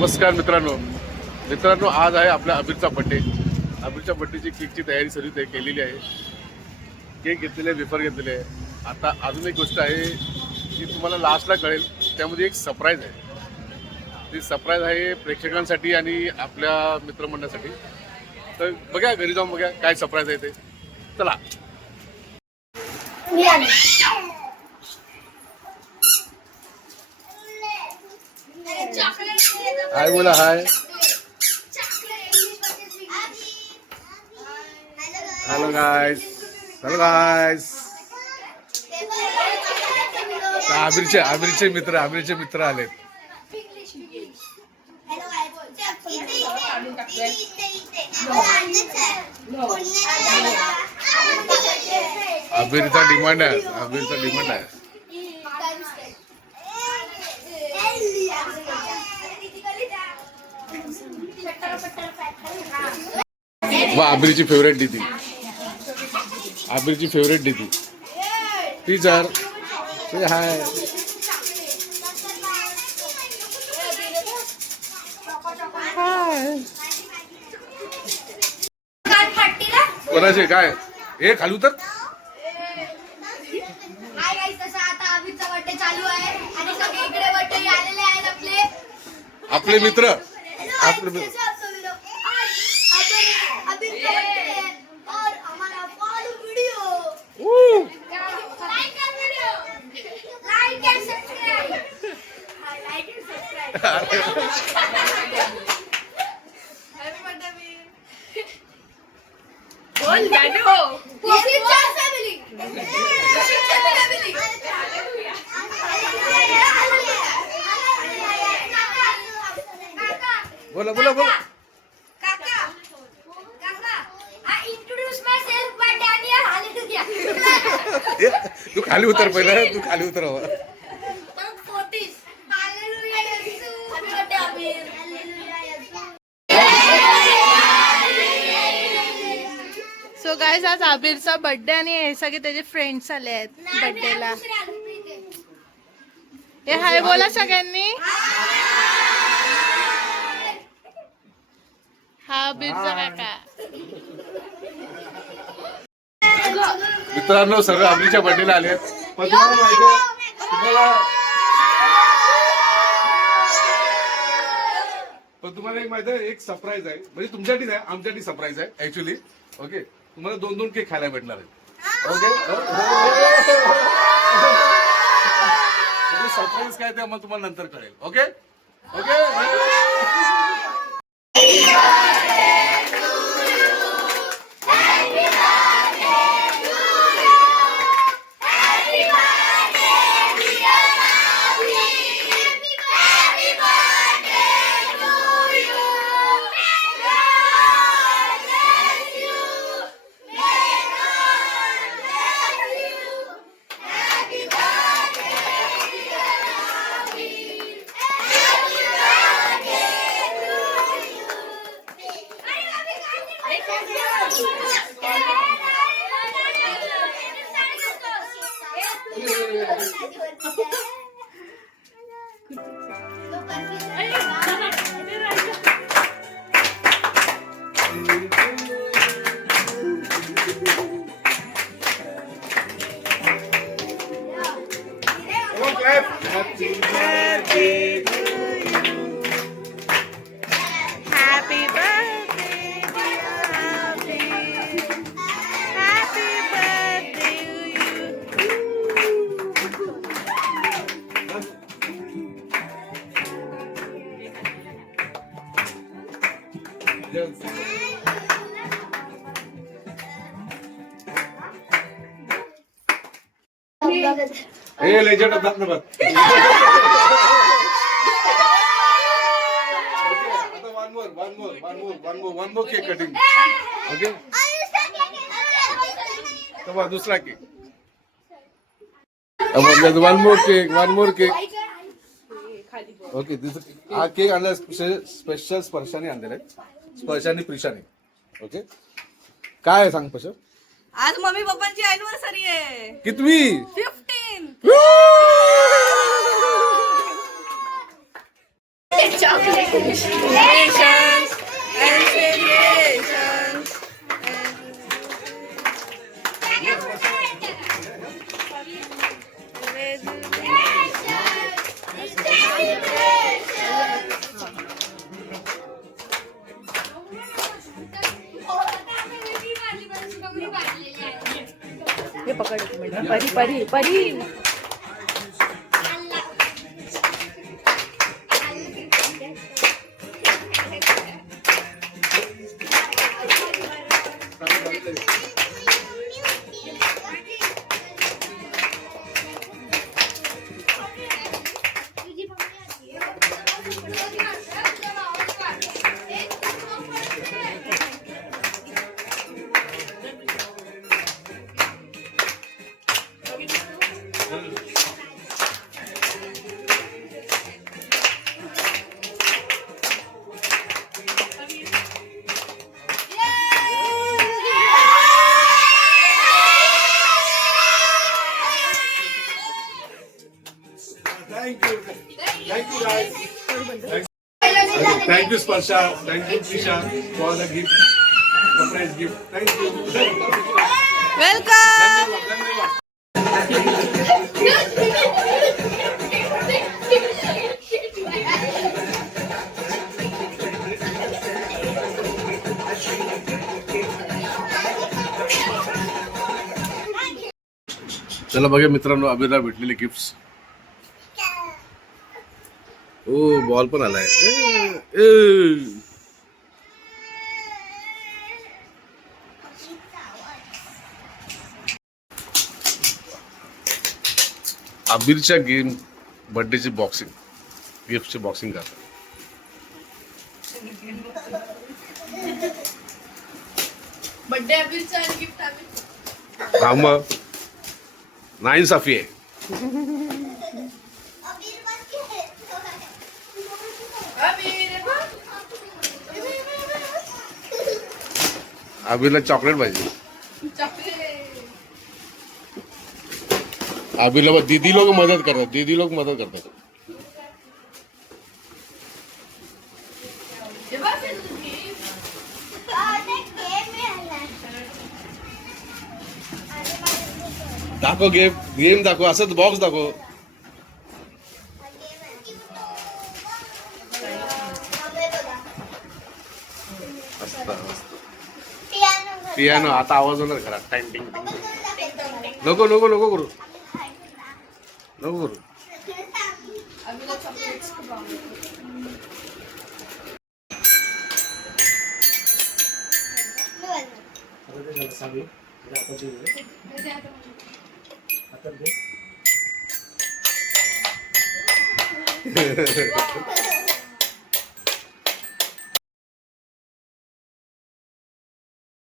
नमस्कार मित्रांनो आज आहे आपल्या अबीरचा बड्डे. अबीरच्या बड्डेची केकची तयारी सर्व केलेली आहे. केक घेतलेले, वेफर घेतलेले आहे. आता अजून एक गोष्ट आहे की तुम्हाला लास्टला कळेल, त्यामध्ये एक सरप्राईज आहे. ती सरप्राईज आहे प्रेक्षकांसाठी आणि आपल्या मित्रमंडळासाठी. तर बघा, घरी जाऊन बघा काय सरप्राईज आहे ते. चला. हाय बोला, हाय. Hello guys. आबिरचे मित्र आले. आबिरचा डिमांड आहे. वा, आबिरची फेवरेट दीदी. टीचर से हाय. कोणाचे काय हे खालू तर आपले मित्र. बोला तू खाली उतर पहिला. सो गाइस, आज आबिरचा बर्थडे आणि हे सगळे त्याचे फ्रेंड्स आले आहेत बर्थडेला. हे हाय बोला सगळ्यांनी. हा आबिरचा काका. मित्रांनो, सगळे आबिरच्या बर्थडेला आले आहेत. पण तुम्हाला एक माहिती आहे, एक सरप्राईज आहे. म्हणजे तुमच्यासाठी आहे, आमच्यासाठी सरप्राईज आहे ऍक्च्युली. ओके, तुम्हाला 2 केक खायला भेटणार आहे. ओके, सरप्राईज काय ते मग तुम्हाला नंतर कळेल. ओके. हे लेजेंड होतात ना बघ. आता one more cake cutting. Okay, तर दुसरा cake. One more cake. Okay, हा केक आणला स्पेशल स्पर्शाने आणलेला आहे. स्पर्शाने प्रिशाने. ओके, काय आहे सांग स्पर्श. आज मम्मी पप्पांची अॅनिव्हर्सरी आहे. कितवी? 15. Congratulations and celebrations. हे पकड एक मिनिट. परी परी परी. Thank you, Sparsha. Thank you, Trisha, for the gift, surprise gift. Thank you. Welcome. धन्यवाद. चला बघा मित्रांनो, अभिला भेटलेले गिफ्ट्स. ओ बॉल पण आलाय. अबीरच्या गेम बर्थडेची बॉक्सिंग, गिफ्टची बॉक्सिंग करतात. बर्थडे अबीरचा आणि गिफ्ट आम्ही. हा मग नाइंसाफी आहे. अबीरला चॉकलेट पाहिजे. अबीरला दीदी लोक मदत करतात. दाखव गेम दाखव, असंच बॉक्स दाखव. पियानो आता आवाज होणार घरात. टाइम टिंग टिंग. नको नको नको करू, नको करू.